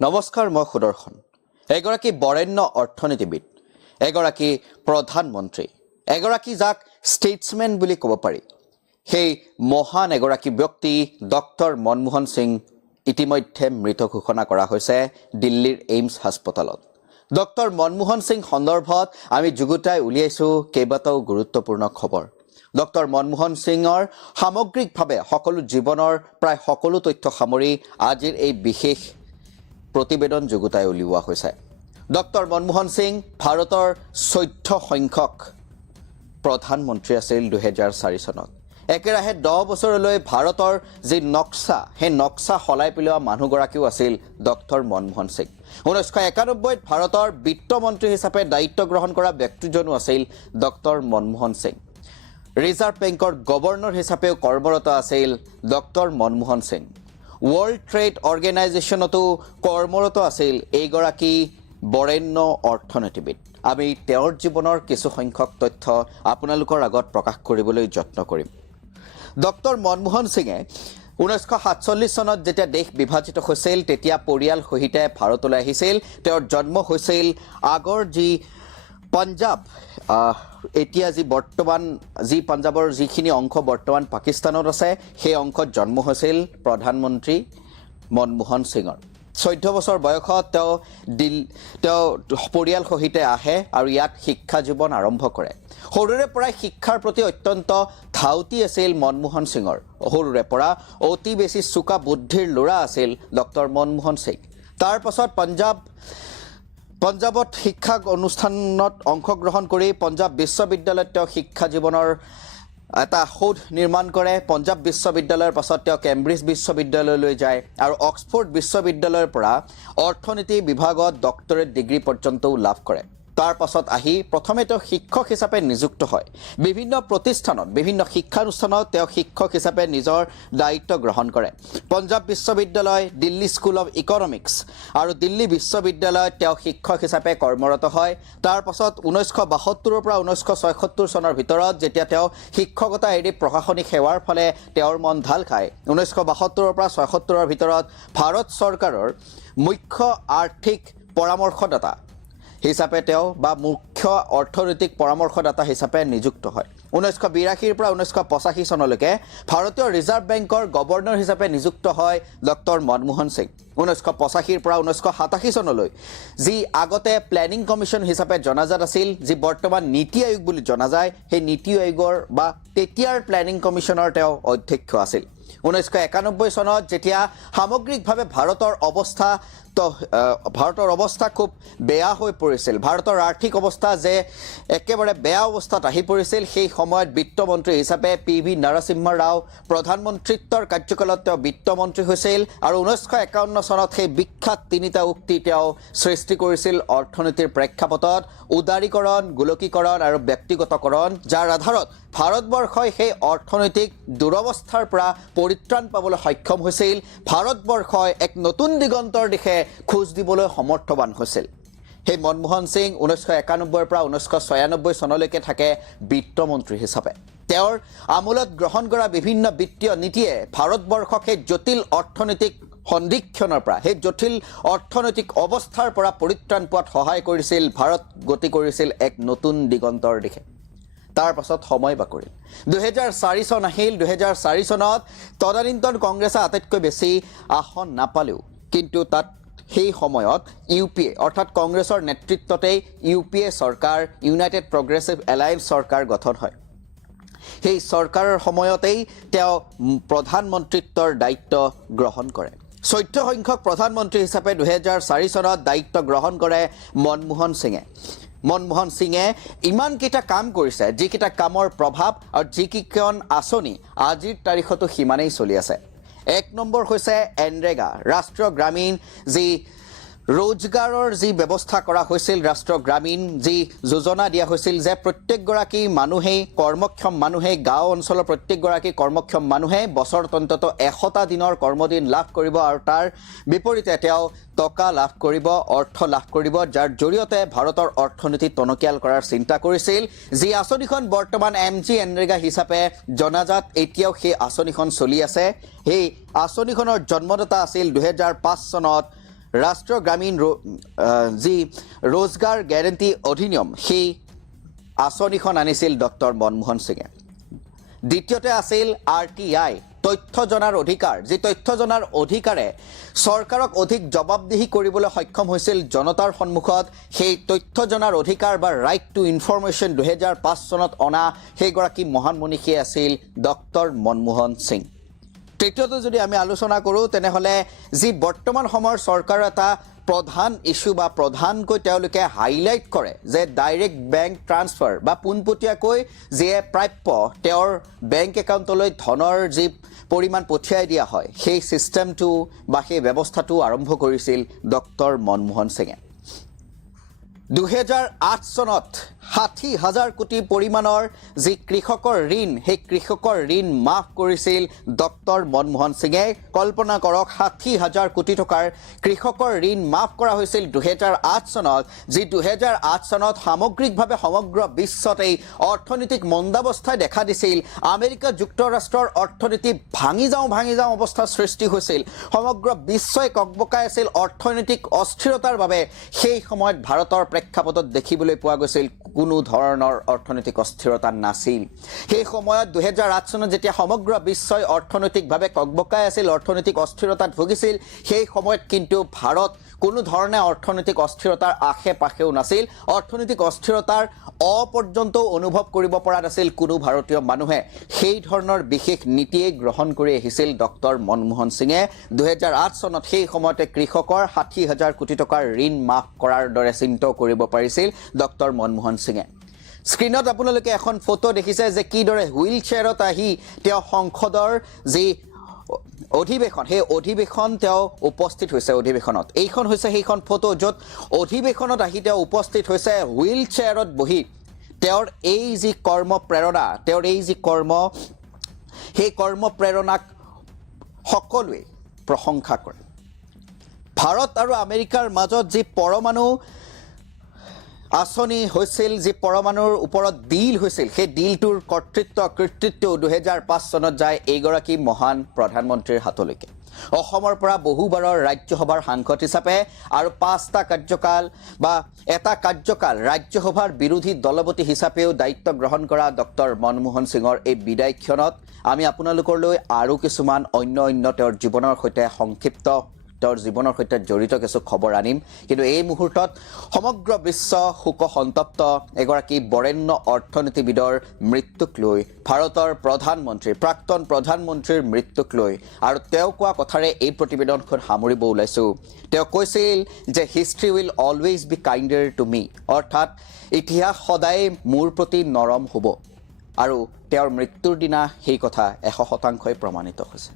নমস্কাৰ, মই সুদৰ্শন। এগৰাকী বৰেণ্য অৰ্থনীতিবিদ, এগৰাকী প্ৰধানমন্ত্ৰী, এগৰাকী যাক ষ্টেটছমেন বুলি ক'ব পাৰি। সেই মহান এগৰাকী ব্যক্তি, ডক্টৰ মনমোহন সিং, ইতিমধ্যে মৃত ঘোষণা কৰা হৈছে দিল্লীৰ এইমছ হাস্পতালত। ডক্টৰ মনমোহন সিং সন্দৰ্ভত আমি যুগুতাই উলিয়াইছোঁ কেইবাটাও গুৰুত্বপূৰ্ণ খবৰ। ডক্টৰ মনমোহন সিঙৰ সামগ্ৰিকভাৱে সকলো জীৱনৰ প্ৰায় সকলো তথ্য সামৰি আজিৰ এই বিশেষ প্ৰতিবেদন যুগুতাই উলিওৱা হৈছে। ডক্টৰ মনমোহন সিং, ভাৰতৰ চৈধ্য সংখ্যক প্ৰধানমন্ত্ৰী আছিল দুহেজাৰ চাৰি চনত। একেৰাহে দহ বছৰলৈ ভাৰতৰ যি নক্সা, সেই নক্সা সলাই পেলোৱা মানুহগৰাকীও আছিল ডক্টৰ মনমোহন সিং। ঊনৈছশ একানব্বৈত ভাৰতৰ বিত্তমন্ত্ৰী হিচাপে দায়িত্ব গ্ৰহণ কৰা ব্যক্তিজনো আছিল ডক্টৰ মনমোহন সিং। ৰিজাৰ্ভ বেংকৰ গভৰ্ণৰ হিচাপেও কৰ্মৰত আছিল doctor Manmohan Singh. World trade অৰ্গেনাইজেশ্যনতো কৰ্মৰত আছিল এইগৰাকী বৰেণ্য অৰ্থনীতিবিদ। আমি তেওঁৰ জীৱনৰ কিছু সংখ্যক তথ্য আপোনালোকৰ আগত প্ৰকাশ কৰিবলৈ যত্ন কৰিম। ডক্টৰ মনমোহন সিঙে ঊনৈছশ সাতচল্লিছ চনত যেতিয়া দেশ বিভাজিত হৈছিল, তেতিয়া পৰিয়াল সহিতে ভাৰতলৈ আহিছিল। তেওঁৰ জন্ম হৈছিল আগৰ যি পঞ্জাৱ এতিয়া যি বৰ্তমান যি পঞ্জাৱৰ যিখিনি অংশ বৰ্তমান পাকিস্তানত আছে সেই অংশত জন্ম হৈছিল প্ৰধানমন্ত্ৰী মনমোহন সিঙৰ। চৈধ্য বছৰ বয়সত তেওঁ দিল তেওঁ পৰিয়াল সহিতে আহে আৰু ইয়াত শিক্ষা জীৱন আৰম্ভ কৰে। সৰুৰে পৰাই শিক্ষাৰ প্ৰতি অত্যন্ত ধাউতি আছিল মনমোহন সিঙৰ। সৰুৰে পৰা অতি বেছি চোকা বুদ্ধিৰ ল'ৰা আছিল ডক্টৰ মনমোহন সিং। তাৰ পাছত পঞ্জাৱ পঞ্জাৱত শিক্ষা অনুষ্ঠানত অংশগ্ৰহণ কৰি পঞ্জাৱ বিশ্ববিদ্যালয়ত তেওঁ শিক্ষা জীৱনৰ এটা সৌধ নিৰ্মাণ কৰে। পঞ্জাৱ বিশ্ববিদ্যালয়ৰ পাছত তেওঁ কেম্ব্ৰিজ বিশ্ববিদ্যালয়লৈ যায় আৰু অক্সফৰ্ড বিশ্ববিদ্যালয়ৰ পৰা অৰ্থনীতি বিভাগত ডক্টৰেট ডিগ্ৰী পৰ্যন্তও লাভ কৰে। তাৰ পাছত আহি প্ৰথমে তেওঁ শিক্ষক হিচাপে নিযুক্ত হয়। বিভিন্ন প্ৰতিষ্ঠানত বিভিন্ন শিক্ষানুষ্ঠানত তেওঁ শিক্ষক হিচাপে নিজৰ দায়িত্ব গ্ৰহণ কৰে। পঞ্জাৱ বিশ্ববিদ্যালয় দিল্লী স্কুল অৱ ইকনমিক্স আৰু দিল্লী বিশ্ববিদ্যালয়ত তেওঁ শিক্ষক হিচাপে কৰ্মৰত হয়। তাৰ পাছত ঊনৈছশ বাসত্তৰৰ পৰা ঊনৈছশ ছয়সত্তৰ চনৰ ভিতৰত যেতিয়া তেওঁ শিক্ষকতা এৰি প্ৰশাসনিক সেৱাৰ ফালে তেওঁৰ মন ঢাল খায় ঊনৈছশ বাসত্তৰৰ পৰা ছয়সত্তৰৰ ভিতৰত ভাৰত চৰকাৰৰ মুখ্য আৰ্থিক পৰামৰ্শদাতা। হিচাপে তেওঁ বা মুখ্য অৰ্থনৈতিক পৰামৰ্শদাতা হিচাপে নিযুক্ত হয়। ঊনৈছশ বিৰাশীৰ পৰা ঊনৈছশ পঁচাশী চনলৈকে ভাৰতীয় ৰিজাৰ্ভ বেংকৰ গভৰ্ণৰ হিচাপে নিযুক্ত হয় ডক্টৰ মনমোহন সিং। ঊনৈছশ পঁচাশীৰ পৰা ঊনৈছশ সাতাশী চনলৈ যি আগতে প্লেনিং কমিশ্যন হিচাপে জনাজাত আছিল, যি বৰ্তমান নীতি আয়োগ বুলি জনা যায়, সেই নীতি আয়োগৰ বা তেতিয়াৰ প্লেনিং কমিশ্যনৰ তেওঁ অধ্যক্ষ আছিল। ঊনৈছশ একানব্বৈ চনত যেতিয়া সামগ্ৰিকভাৱে ভাৰতৰ অৱস্থা ভাৰতৰ অৱস্থা খুব বেয়া হৈ পৰিছিল। ভাৰতৰ আৰ্থিক অৱস্থা যে একেবাৰে বেয়া অৱস্থাত আহি পৰিছিল, সেই সময়ত বিত্তমন্ত্ৰী হিচাপে পি ভি নৰসিম্হ ৰাও প্ৰধানমন্ত্ৰীত্বৰ কাৰ্যকালত তেওঁ বিত্তমন্ত্ৰী হৈছিল আৰু ঊনৈছশ একাৱন্ন চনত সেই বিখ্যাত তিনিটা উক্তি তেওঁ সৃষ্টি কৰিছিল অৰ্থনীতিৰ প্ৰেক্ষাপটত, উদাৰীকৰণ, গোলকীকৰণ আৰু ব্যক্তিগতকৰণ, যাৰ আধাৰত ভাৰতবৰ্ষই সেই অৰ্থনৈতিক দুৰৱস্থাৰ পৰা পৰিত্ৰাণ পাবলৈ সক্ষম হৈছিল। ভাৰতবৰ্ষই এক নতুন দিগন্তৰ দিশে খোজ দিবলৈ সমৰ্থৱান হৈছিল। সেই মনমোহন সিং ঊনৈছশ একানব্বৈৰ পৰা ঊনৈছশ ছয়ানব্বৈ চনলৈকে থাকে বিত্তমন্ত্ৰী হিচাপে। তেওঁৰ আমোলত গ্ৰহণ কৰা বিভিন্ন বিত্তীয় নীতিয়ে ভাৰতবৰ্ষক সেই জটিল অৰ্থনৈতিক সন্দিক্ষণৰ পৰা, সেই জটিল অৰ্থনৈতিক অৱস্থাৰ পৰা পৰিত্ৰাণ পোৱাত সহায় কৰিছিল। ভাৰত গতি কৰিছিল এক নতুন দিগন্তৰ দিশে। তাৰ পাছত সময় বাকৰিল। দুহেজাৰ চাৰি চন আহিল দুহেজাৰ চাৰি চনত তদানীন্তন কংগ্ৰেছে আটাইতকৈ বেছি আসন নাপালেও কিন্তু তাত সেই সময়ত ইউ পি এ অৰ্থাৎ কংগ্ৰেছৰ নেতৃত্বতেই ইউ পি এ চৰকাৰ ইউনাইটেড প্ৰগ্ৰেছিভ এলায়েন্স চৰকাৰ গঠন হয়। সেই চৰকাৰৰ সময়তেই তেওঁ প্ৰধানমন্ত্ৰীত্বৰ দায়িত্ব গ্ৰহণ কৰে। চৈধ্য সংখ্যক প্ৰধানমন্ত্ৰী হিচাপে দুহেজাৰ চাৰি চনত দায়িত্ব গ্ৰহণ কৰে মনমোহন সিঙে। মনমোহন সিঙে ইমানকেইটা কাম কৰিছে, যিকেইটা কামৰ প্ৰভাৱ আৰু যিকেইখন আঁচনি আজিৰ তাৰিখতো সিমানেই চলি আছে। এক নম্বৰ হৈছে এনৰেগা, ৰাষ্ট্ৰীয় গ্ৰামীণ যি ৰোজগাৰৰ যি ব্যৱস্থা কৰা হৈছিল ৰাষ্ট্ৰীয় গ্ৰামীণ, যি যোজনা দিয়া হৈছিল যে প্ৰত্যেকগৰাকী মানুহেই কৰ্মক্ষম মানুহেই গাঁও অঞ্চলৰ প্ৰত্যেকগৰাকী কৰ্মক্ষম মানুহে বছৰত অন্তত এশটা দিনৰ কৰ্মদিন লাভ কৰিব আৰু তাৰ বিপৰীতে তেওঁ টকা লাভ কৰিব, অৰ্থ লাভ কৰিব, যাৰ জৰিয়তে ভাৰতৰ অৰ্থনীতি টনকিয়াল কৰাৰ চিন্তা কৰিছিল। যি আঁচনিখন বৰ্তমান এম জি এনৰেগা হিচাপে জনাজাত, এতিয়াও সেই আঁচনিখন চলি আছে। সেই আঁচনিখনৰ জন্মদাতা আছিল দুহেজাৰ পাঁচ চনত ৰাষ্ট্ৰীয় গ্ৰামীণ যি ৰোজগাৰ গেৰেণ্টি অধিনিয়ম, সেই আঁচনিখন আনিছিল ডক্টৰ মনমোহন সিঙে। দ্বিতীয়তে আছিল আৰ টি আই, তথ্য জনাৰ অধিকাৰ। যি তথ্য জনাৰ অধিকাৰে চৰকাৰক অধিক জবাবদিহি কৰিবলৈ সক্ষম হৈছিল জনতাৰ সন্মুখত, সেই তথ্য জনাৰ অধিকাৰ বা ৰাইট টু ইনফৰমেশ্যন দুহেজাৰ পাঁচ চনত অনা সেইগৰাকী মহান মনীষী আছিল ডক্টৰ মনমোহন সিং। তৃতীয়তে যদি আমি আলোচনা কৰোঁ, তেনেহ'লে যি বৰ্তমান সময়ৰ চৰকাৰৰ এটা প্ৰধান ইছ্যু বা প্ৰধানকৈ তেওঁলোকে হাইলাইট কৰে যে ডাইৰেক্ট বেংক ট্ৰান্সফাৰ বা পোনপটীয়াকৈ যিয়ে প্ৰাপ্য তেওঁৰ বেংক একাউণ্টলৈ ধনৰ যি পৰিমাণ পঠিয়াই দিয়া হয়, সেই ছিষ্টেমটো বা সেই ব্যৱস্থাটো আৰম্ভ কৰিছিল ডক্টৰ মনমোহন সিঙে। দুহেজাৰ আঠ চনত ষাঠি হাজাৰ কোটি পৰিমাণৰ যি কৃষকৰ ঋণ, সেই কৃষকৰ ঋণ মাফ কৰিছিল ডক্টৰ মনমোহন সিঙে। কল্পনা কৰক, ষাঠি হাজাৰ কোটি টকাৰ কৃষকৰ ঋণ মাফ কৰা হৈছিল দুহেজাৰ আঠ চনত, যি দুহেজাৰ আঠ চনত সামগ্ৰিকভাৱে সমগ্ৰ বিশ্বতেই অৰ্থনৈতিক মন্দাৱস্থাই দেখা দিছিল। আমেৰিকা যুক্তৰাষ্ট্ৰৰ অৰ্থনীতি ভাঙি যাওঁ ভাঙি যাওঁ অৱস্থাৰ সৃষ্টি হৈছিল। সমগ্ৰ বিশ্বই ককবকাই আছিল অৰ্থনৈতিক অস্থিৰতাৰ বাবে। সেই সময়ত ভাৰতৰ প্ৰেক্ষাপটত দেখিবলৈ পোৱা গৈছিল কোনো ধৰণৰ অৰ্থনৈতিক অস্থিৰতা নাছিল। সেই সময়ত দুহেজাৰ আঠ চনত যেতিয়া সমগ্ৰ বিশ্বই অৰ্থনৈতিকভাৱে ককবকাই আছিল, অৰ্থনৈতিক অস্থিৰতাত ভুগিছিল, সেই সময়ত কিন্তু ভাৰত কোনো ধৰণে অৰ্থনৈতিক অস্থিৰতাৰ আশে পাশেও নাছিল। অৰ্থনৈতিক অস্থিৰতাৰ অপৰ্যন্তও অনুভৱ কৰিব পৰা নাছিল কোনো ভাৰতীয় মানুহে। সেই ধৰণৰ বিশেষ নীতিয়ে গ্ৰহণ কৰি আহিছিল ডক্টৰ মনমোহন সিঙে। দুহেজাৰ আঠ চনত সেই সময়তে কৃষকৰ ষাঠি হাজাৰ কোটি টকাৰ ঋণ মাফ কৰাৰ দৰে চিন্তাও কৰিব পাৰিছিল ডক্টৰ মনমোহন সিঙে। স্ক্ৰীণত আপোনালোকে এখন ফটো দেখিছে যে কিদৰে হুইল চেয়াৰত আহি তেওঁ সংসদৰ যি অধিৱেশন, সেই অধিৱেশন তেওঁ উপস্থিত হৈছে অধিৱেশনত। এইখন হৈছে সেইখন ফটো য'ত অধিৱেশনত আহি তেওঁ উপস্থিত হৈছে হুইল চেয়াৰত বহি। তেওঁৰ এই যি কৰ্ম প্ৰেৰণা, তেওঁৰ এই যি কৰ্ম, সেই কৰ্ম প্ৰেৰণাক সকলোৱে প্ৰশংসা কৰে। ভাৰত আৰু আমেৰিকাৰ মাজত যি পৰমাণু আঁচনি হৈছিল যি পৰমাণুৰ ওপৰত ডিল হৈছিল সেই ডিলটোৰ কৰ্তৃত্ব কৃতিত্বও দুহেজাৰ পাঁচ চনত যায় এইগৰাকী মহান প্ৰধানমন্ত্ৰীৰ হাতলৈকে। অসমৰ পৰা বহুবাৰৰ ৰাজ্যসভাৰ সাংসদ হিচাপে আৰু পাঁচটা কাৰ্যকাল বা এটা কাৰ্যকাল ৰাজ্যসভাৰ বিৰোধী দলপতি হিচাপেও দায়িত্ব গ্ৰহণ কৰা ডক্টৰ মনমোহন সিঙৰ এই বিদায় ক্ষণত আমি আপোনালোকলৈ আৰু কিছুমান অন্য অন্য তেওঁৰ জীৱনৰ সৈতে সংক্ষিপ্ত তেওঁৰ জীৱনৰ সৈতে জড়িত কিছু খবৰ আনিম। কিন্তু এই মুহূৰ্তত সমগ্ৰ বিশ্ব শোক সন্তপ্ত এগৰাকী বৰেণ্য অৰ্থনীতিবিদৰ মৃত্যুক লৈ, ভাৰতৰ প্ৰধানমন্ত্ৰী প্ৰাক্তন প্ৰধানমন্ত্ৰীৰ মৃত্যুক লৈ আৰু তেওঁ কোৱা কথাৰে এই প্ৰতিবেদনখন সামৰিব ওলাইছোঁ। তেওঁ কৈছিল যে history will always be kinder to me অৰ্থাৎ, ইতিহাস সদায় মোৰ প্ৰতি নৰম হ'ব আৰু তেওঁৰ মৃত্যুৰ দিনা সেই কথা এশ শতাংশই প্ৰমাণিত হৈছে।